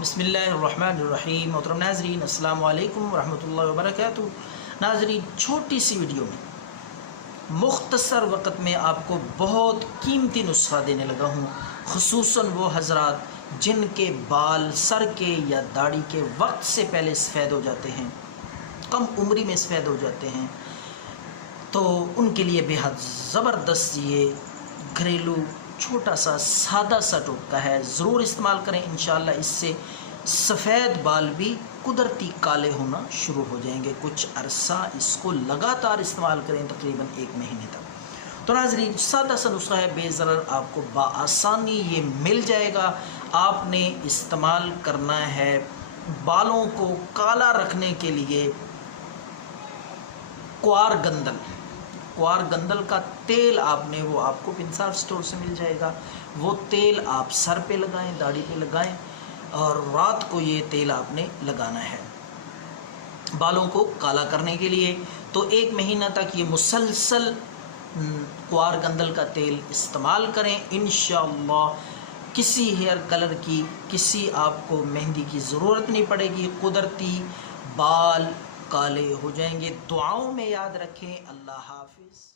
بسم اللہ الرحمن الرحیم. محترم ناظرین السلام علیکم ورحمۃ اللہ وبرکاتہ. ناظرین چھوٹی سی ویڈیو میں مختصر وقت میں آپ کو بہت قیمتی نسخہ دینے لگا ہوں، خصوصاً وہ حضرات جن کے بال سر کے یا داڑھی کے وقت سے پہلے سفید ہو جاتے ہیں، کم عمری میں سفید ہو جاتے ہیں، تو ان کے لیے بے حد زبردست یہ گھریلو چھوٹا سا سادہ سا ٹوٹکا ہے. ضرور استعمال کریں، انشاءاللہ اس سے سفید بال بھی قدرتی کالے ہونا شروع ہو جائیں گے. کچھ عرصہ اس کو لگاتار استعمال کریں، تقریباً 1 مہینے تک. تو ناظرین سادہ سا نسخہ ہے، بے ضرر آپ کو بآسانی یہ مل جائے گا. آپ نے استعمال کرنا ہے بالوں کو کالا رکھنے کے لیے کوار گندل کا تیل. آپ نے وہ آپ کو انصاف اسٹور سے مل جائے گا. وہ تیل آپ سر پہ لگائیں، داڑھی پہ لگائیں، اور رات کو یہ تیل آپ نے لگانا ہے بالوں کو کالا کرنے کے لیے. تو 1 مہینہ تک یہ مسلسل کوار گندل کا تیل استعمال کریں. انشاءاللہ کسی ہیئر کلر کی، کسی آپ کو مہندی کی ضرورت نہیں پڑے گی. قدرتی بال کالے ہو جائیں گے. دعاؤں میں یاد رکھیں. اللہ حافظ.